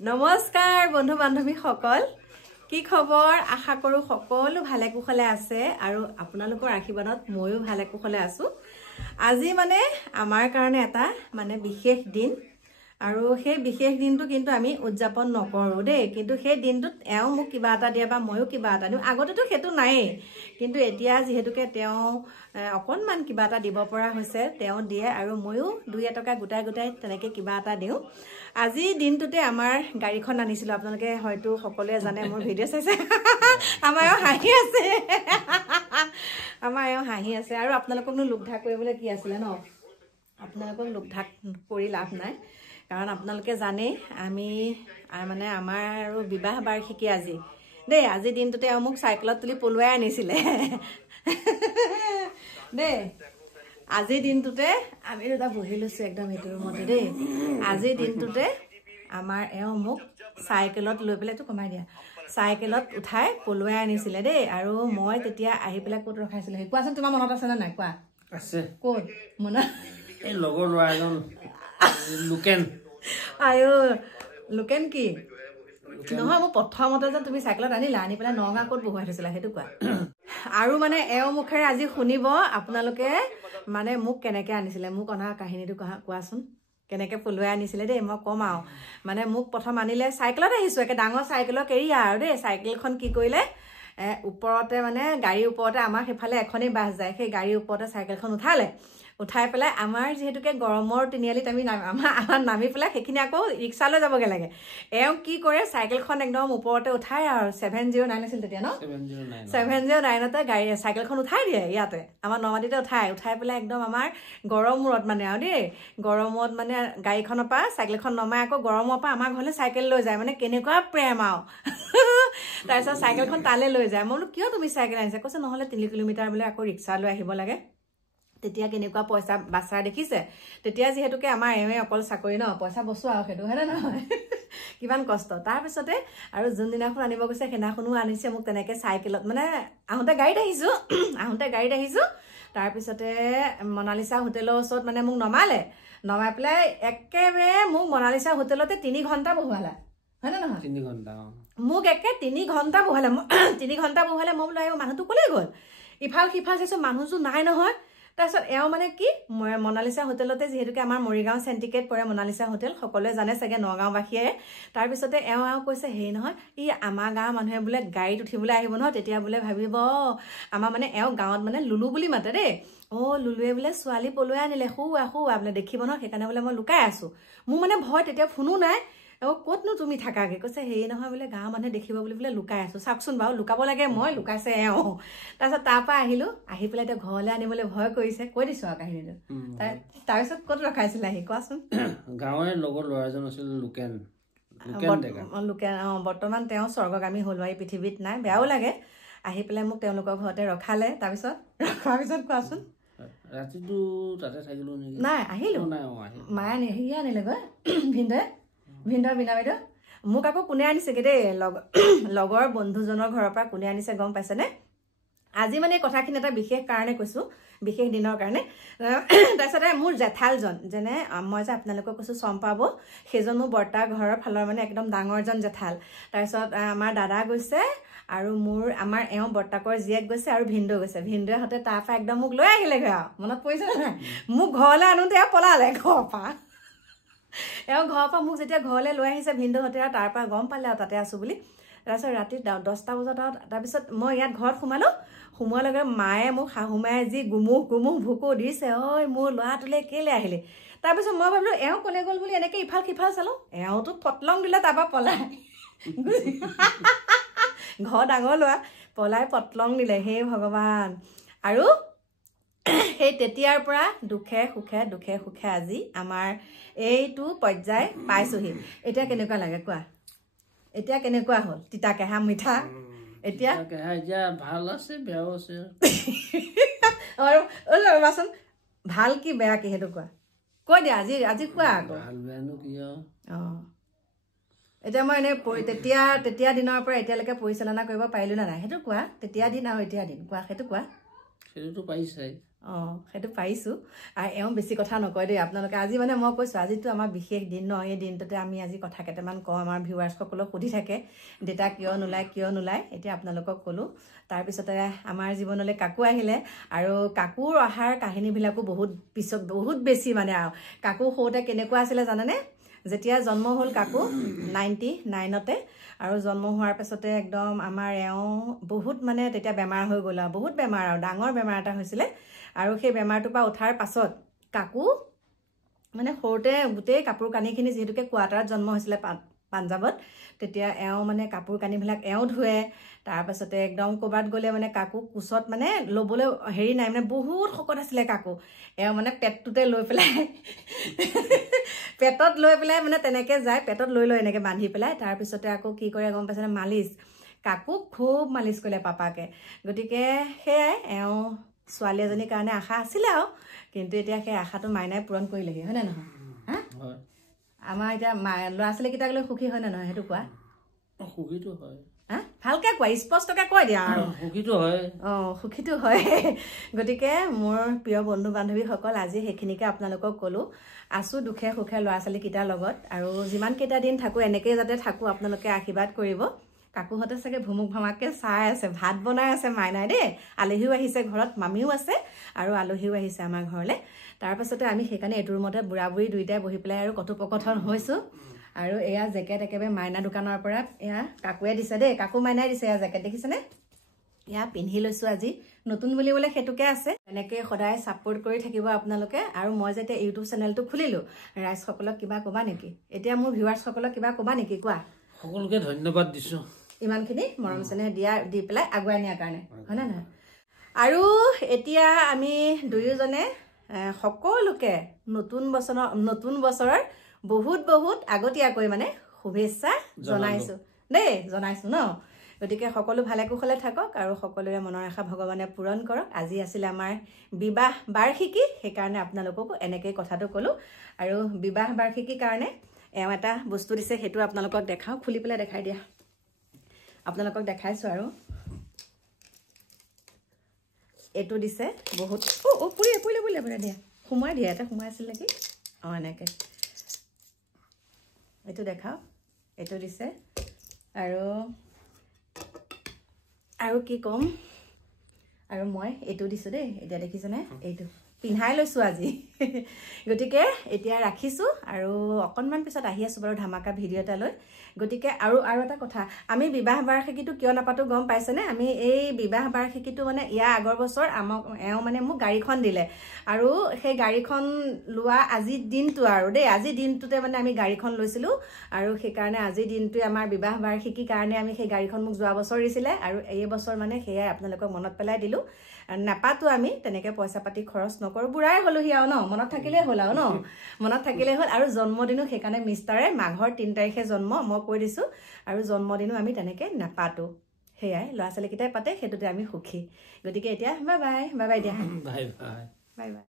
নমস্কাৰ বন্ধু বান্ধৱী সকল কি খবৰ আশা কৰো সকলো ভালে কুশলে আছে আৰু আপোনালোকৰ আশীৰ্বাদত ময়ো ভালে কুশলে আছো আজি মানে আমাৰ কাৰণে এটা মানে বিশেষ দিন আৰু সেই বিশেষ দিনটো কিন্তু আমি উদযাপন নকৰো দেই কিন্তু সেই দিনটোত এওঁ মোক কিবা এটা দিয়া বা ময়ো কিবা এটা দিওঁ আগতেতো সেইটো নাই কিন্তু এতিয়া যেহেতুকে তেওঁ অকনমান কিবা এটা দিব পৰা হৈছে তেওঁ দিয়ে আৰু ময়ো 2 টকা গোটাই গোটাই তেনেকে কিবা এটা দিওঁ আজি দিনটোতে আমাৰ গাড়ীখন আনিছিল আপোনালোকে হয়তো সকলোৱে জানে মোৰ ভিডিঅ' চাইছে আমাৰ হাঁহি আছে আৰু আপোনালোককনো লোকধা কৰিবলৈ কি আছিল ন আপোনালোকক লোকধা কৰি লাভ নাই কাৰণ আপোনালোকে জানে আমি মানে আমাৰ আৰু বিবাহ বাৰ্ষিকী আজি দেই আজি দিনটোতে মোক সাইকেলত তুলি পলুৱাই আনিছিলে দেই আজি দিনটোতে আমি এটা বহি লৈছো একদম এটো ৰুমতে দেই আজি দিনটোতে আমাৰ মোক সাইকেলত লৈ পেলাই তো কমাই দিয়া সাইকেলত উঠাই পলুৱাই আনিছিলে দেই আৰু মই তেতিয়া আহি পেলাই ক'ত ৰখাইছিল কোৱাচোন তোমাৰ মনত আছে না নাই কোৱা আছে ক'ত মনত এই লগৰ ল'ৰা এজন লুকেন আয়ো লুকেন কি নহয় মই প্ৰথমতে যে তুমি সাইকেলত আনিলা আনি পেলাই নগাঁও ক'ত বহুৱাই থৈছিলা সেইটো কোৱা আৰু মানে মুখেৰে আজি শুনিব আপোনালোকে মানে মোক কেনেকে আনিছিলে মোক অনা কাহিনীটো কোৱাচোন কেনেকে পলুৱাই আনিছিলে দেই মই কম আৰু মানে মোক প্ৰথম আনিলে সাইকেলত আহিছো একে ডাঙৰ সাইকেলৰ কেৰিয়া আৰু দেই সাইকেলখন কি কৰিলে ওপৰতে মানে গাড়ীৰ ওপৰতে আমাৰ সেফালে এখনেই বাছ যায় সেই গাড়ীৰ ওপৰতে সাইকেলখন উঠাই পেলাই আমাৰ যেহেতুকে গৰমৰ তিনিআলিত আমি আমাৰ নামি পেলাই সেইখিনি আকৌ ৰিক্সালৈ যাবগে লাগে কি কৰে সাইকেলখন একদম ওপৰতে উঠাই আৰু 709 আছিল তেতিয়া ন 709তে গাড়ী সাইকেলখন উঠাই দিয়ে ইয়াতে আমাৰ নমাটিতে উঠাই পেলাই একদম আমাৰ গৰমমূৰত মানে আৰু দেই গৰমত মানে গাড়ীখনৰ পৰা সাইকেলখন নমাই আকৌ গৰমৰ পৰা আমাৰ ঘৰলৈ সাইকেল লৈ যায় মানে কেনেকুৱা প্ৰেম আৰু তাৰপিছত সাইকেলখন তালে লৈ যায় মই বোলো কিয় তুমি সাইকেল আনিছা কৈছে নহলে 3 কিলোমিটাৰ বোলে আকৌ ৰিক্সা লৈ আহিব লাগে তেতিয়া কেনেকুৱা পইচা বাছা দেখিছে তেতিয়া যেহেতুকে আমাৰ অকল চাকৰি ন পইচা বচোৱা আৰু সেইটো হয় নহয় কিমান কষ্ট তাৰ পিছতে আৰু যোনদিনাখন আনিব গৈছে সেনাখনো আনিছে মোক তেনেকে সাইকেলত মানে আহোঁতে গাড়ীত আহিছো তাৰ পিছতে মনালিসা হোটেলৰ ওচৰত মানে মোক নমাই পেলাই একেবাৰে মোক মনালিসা হোটেলতে 3 ঘণ্টা বহুৱালা হয় না নহয় 3 ঘণ্টা মোক একে 3 ঘণ্টা বহুৱালে 3 ঘণ্টা বহুৱালে মই বোলো মানুহটো ক'লে গ'ল ইফাল সিফাল চাইছো মানুহটো নাই নহয় তাৰপিছত মানে কি মনালিসা হোটেলতে যেহেতুকে আমাৰ মৰিগাঁও চেণ্টিকেট পৰে মনালিসা হোটেল সকলোৱে জানে চাগে নগাঁওবাসীয়ে তাৰপিছতে কৈছে হেই নহয় ই আমাৰ গাঁৱৰ মানুহে বোলে গাড়ীত উঠিবলৈ আহিব নহয় তেতিয়া বোলে ভাবিব আমাৰ মানে গাঁৱত মানে লুলু বুলি মাতে দেই লুলুৱে বোলে ছোৱালী পলুৱাই আনিলে শুৱা বোলে দেখিব নহয় সেইকাৰণে বোলে মই লুকাই আছো মোৰ মানে ভয় তেতিয়া ফোনো নাই ক'তনো তুমি থাকাগে কৈছে হেই নহয় বোলে গাঁৱৰ মানুহে দেখিব বুলি বোলে লুকাই আছো চাওকচোন বাৰু লুকাব লাগে মই লুকাইছে তাৰপিছত তাৰপৰা আহি পেলাই এতিয়া ঘৰলৈ আনিবলৈ ভয় কৰিছে কৈ দিছো আৰু কাহিনীটো তাৰপিছত ক'ত ৰখাইছিলে আহি কোৱাচোন গাঁৱৰে লগৰ ল'ৰা এজন আছিল লুকেন বৰ্তমান তেওঁ স্বৰ্গগামী হ'ল এই পৃথিৱীত নাই বেয়াও লাগে আহি পেলাই মোক তেওঁলোকৰ ঘৰতে ৰখালে তাৰপিছত ৰখাৰ পিছত কোৱাচোন ৰাতিটো তাতে থাকিলো নেকি নাই আহিলো মায়ে আনিলেগৈ ভিন্দৰ বিনা বাইদেউ মোক আকৌ কোনে আনিছেগে দেই লগৰ বন্ধুজনৰ ঘৰৰ পৰা কোনে আনিছে গম পাইছেনে আজি মানে কথাখিনি এটা বিশেষ কাৰণে কৈছো বিশেষ দিনৰ কাৰণে তাৰপিছতে মোৰ জেঠালজন যেনে মই যে আপোনালোকক কৈছো চম্পাব সেইজন মোৰ বৰ্তা ঘৰৰ ফালৰ মানে একদম ডাঙৰজন জেঠাল তাৰপিছত আমাৰ দাদা গৈছে আৰু আমাৰ বৰ্তাকৰ জীয়েক গৈছে আৰু ভিন্দৌ গৈছে ভিন্দৌৰ হতে তাৰ পৰা একদম মোক লৈ আহিলেগৈ আৰু মনত পৰিছে নাই মোক ঘৰলৈ আনোতে পলালে ঘৰৰ পৰা মোক যেতিয়া ঘৰলৈ লৈ আহিছে ভিন্দৌ হতে তাৰ পৰা গম পালে আৰু তাতে আছো বুলি তাৰপিছত ৰাতি 10টা বজাত তাৰপিছত মই ইয়াত ঘৰত সোমোৱাৰ লগে মায়ে মোক শাহুমায়ে যি গুমুহ ভুকু দিছে মোৰ ল'ৰাটোলৈ কেলে আহিলে তাৰপিছত মই ভাবিলো ক'লে গ'ল বুলি এনেকে ইফাল সিফাল চালো তো ফটলং দিলে তাৰপৰা পলাই ঘৰ ডাঙৰ ল'ৰা পলাই পটলং দিলে হে ভগৱান আৰু সেই তেতিয়াৰ পৰা দুখে সুখে আজি আমাৰ এইটো পৰ্যায় পাইছোহি এতিয়া কেনেকুৱা লাগে কোৱা এতিয়া কেনেকুৱা হ'ল তিতা কেহা মিঠা এতিয়া ভাল আছে বেয়াও আছে আৰু ৰবাচোন ভাল কি বেয়া কি সেইটো কোৱা কৈ দিয়া আজি কোৱা আকৌ ভাল বেয়ানো কি এতিয়া মই এনে তেতিয়া দিনৰ পৰা এতিয়ালৈকে পৰিচালনা কৰিব পাৰিলো না নাই সেইটো কোৱা তেতিয়া দিন আৰু এতিয়া দিন কোৱা সেইটো কোৱা সেইটোতো পাৰিছাই সেইটো পাৰিছোঁ আৰু এওঁ বেছি কথা নকয় দেই আপোনালোকে আজি মানে মই কৈছোঁ আজিতো আমাৰ বিশেষ দিন ন এই দিনটোতে আমি আজি কথা কেইটামান কওঁ আমাৰ ভিউৱাৰ্ছসকলক সুধি থাকে দেউতা কিয় নোলায় এতিয়া আপোনালোকক ক'লোঁ তাৰপিছতে আমাৰ জীৱনলৈ কাকু আহিলে আৰু কাকুৰ অহাৰ কাহিনীবিলাকো বহুত বেছি মানে আৰু কাকু সৰুতে কেনেকুৱা আছিলে জানেনে যেতিয়া জন্ম হ'ল কাকু 99তে আৰু জন্ম হোৱাৰ পাছতে একদম আমাৰ এওঁ বহুত মানে তেতিয়া বেমাৰ হৈ গ'ল আৰু বহুত বেমাৰ আৰু ডাঙৰ বেমাৰ এটা হৈছিলে আৰু সেই বেমাৰটোৰ পৰা উঠাৰ পাছত কাকু মানে সৰুতে গোটেই কাপোৰ কানিখিনি যিহেতুকে কোৱাৰ্টাৰত জন্ম হৈছিলে পাঞ্জাৱত তেতিয়া এওঁ মানে কাপোৰ কানিবিলাক এওঁ ধুৱে তাৰপাছতে একদম ক'ৰবাত গ'লে মানে কাকু কোচত মানে ল'বলৈ হেৰি নাই মানে বহুত শকত আছিলে কাকু এওঁ মানে পেটটোতে লৈ পেলাই পেটত লৈ পেলাই মানে তেনেকৈ যায় পেটত লৈ এনেকৈ বান্ধি পেলাই তাৰপিছতে আকৌ কি কৰে গম পাইছেনে মালিচ কাকুক খুব মালিচ কৰিলে পাপাকে গতিকে সেয়াই এওঁ ছোৱালী এজনীৰ কাৰণে আশা আছিলে আৰু কিন্তু এতিয়া সেই আশাটো মাইনাই পূৰণ কৰিলেহি হয়নে নহয় হা আমাৰ এতিয়া ল'ৰা ছোৱালীকেইটাক লৈ সুখী হয় নে নহয় সেইটো কোৱা সুখীটো হয় হা ভালকৈ কোৱা স্পষ্টকৈ কৈ দিয়া আৰু সুখীটো হয় সুখীটো হয় গতিকে মোৰ প্ৰিয় বন্ধু বান্ধৱীসকল আজি সেইখিনিকে আপোনালোকক ক'লোঁ আছোঁ দুখে সুখে ল'ৰা ছোৱালীকেইটাৰ লগত আৰু যিমানকেইটা দিন থাকোঁ এনেকৈ যাতে থাকোঁ আপোনালোকে আশীৰ্বাদ কৰিব কাকুহঁতে চাগে ভুমুক ভামাককৈ চাই আছে ভাত বনাই আছে মাইনাই দেই আলহীও আহিছে ঘৰত মামীও আছে আৰু আলহীও আহিছে আমাৰ ঘৰলৈ তাৰপাছতে আমি সেইকাৰণে এইটো ৰুমতে বুঢ়া বুঢ়ী দুয়োটাই বহি পেলাই আৰু কথোপকথন হৈছোঁ আৰু এয়া জেকেট একেবাৰে মাইনা দোকানৰ পৰা এয়া কাকুৱে দিছে দেই কাকু মাইনাই দিছে এয়া জেকেট দেখিছেনে এয়া পিন্ধি লৈছোঁ আজি নতুন বুলিবলৈ সেইটোকে আছে এনেকৈ সদায় ছাপোৰ্ট কৰি থাকিব আপোনালোকে আৰু মই যেতিয়া ইউটিউব চেনেলটো খুলিলোঁ ৰাইজসকলক কিবা ক'বা নেকি এতিয়া মোৰ ভিউৱাৰ্ছসকলক কিবা ক'বা নেকি কোৱা সকলোকে ধন্যবাদ দিছোঁ ইমানখিনি মৰম চেনেহ দি পেলাই আগুৱাই নিয়াৰ কাৰণে হয়নে নহয় আৰু এতিয়া আমি দুয়োজনে সকলোকে নতুন বছৰৰ বহুত আগতীয়াকৈ মানে শুভেচ্ছা জনাইছোঁ ন গতিকে সকলো ভালে কুশলে থাকক আৰু সকলোৰে মনৰ আশা ভগৱানে পূৰণ কৰক আজি আছিলে আমাৰ বিবাহ বাৰ্ষিকী সেইকাৰণে আপোনালোককো এনেকৈ কথাটো ক'লোঁ আৰু বিবাহ বাৰ্ষিকীৰ কাৰণে এওঁ এটা বস্তু দিছে সেইটো আপোনালোকক দেখাওঁ খুলি পেলাই দেখাই দিয়া আপোনালোকক দেখাইছোঁ আৰু এইটো দিছে বহুত পৰিলে দিয়া সোমাই দিয়া এটা সোমাই আছিল নেকি এনেকৈ এইটো দেখাওঁ এইটো দিছে আৰু কি ক'ম আৰু মই এইটো দিছোঁ দেই এতিয়া দেখিছেনে এইটো পিন্ধাই লৈছোঁ আজি গতিকে এতিয়া ৰাখিছোঁ আৰু অকণমান পিছত আহি আছোঁ বাৰু ধামাকা ভিডিঅ' এটা লৈ গতিকে আৰু এটা কথা আমি বিবাহ বাৰ্ষিকীটো কিয় নাপাতো গম পাইছেনে আমি এই বিবাহ বাৰ্ষিকীটো মানে ইয়াৰ আগৰ বছৰ এওঁ মানে মোক গাড়ীখন দিলে আৰু সেই গাড়ীখন লোৱা আজিৰ দিনটো আৰু দেই আজিৰ দিনটোতে মানে আমি গাড়ীখন লৈছিলোঁ আৰু সেইকাৰণে আজিৰ দিনটোৱে আমাৰ বিবাহ বাৰ্ষিকীৰ কাৰণে আমি সেই গাড়ীখন মোক যোৱা বছৰ দিছিলে আৰু এই বছৰ মানে সেয়াই আপোনালোকক মনত পেলাই দিলোঁ নাপাতো আমি তেনেকৈ পইচা পাতি খৰচ নকৰোঁ বুঢ়াই হ'লোহি আৰু ন মনত থাকিলেই হ'ল আৰু জন্মদিনো সেইকাৰণে মিষ্টাৰে মাঘৰ 3 তাৰিখে জন্ম মই কৈ দিছোঁ আৰু জন্মদিনো আমি তেনেকৈ নাপাতো সেয়াই ল'ৰা ছোৱালীকেইটাই পাতে সেইটোতে আমি সুখী গতিকে এতিয়া বাই বাই দিয়া বাই বাই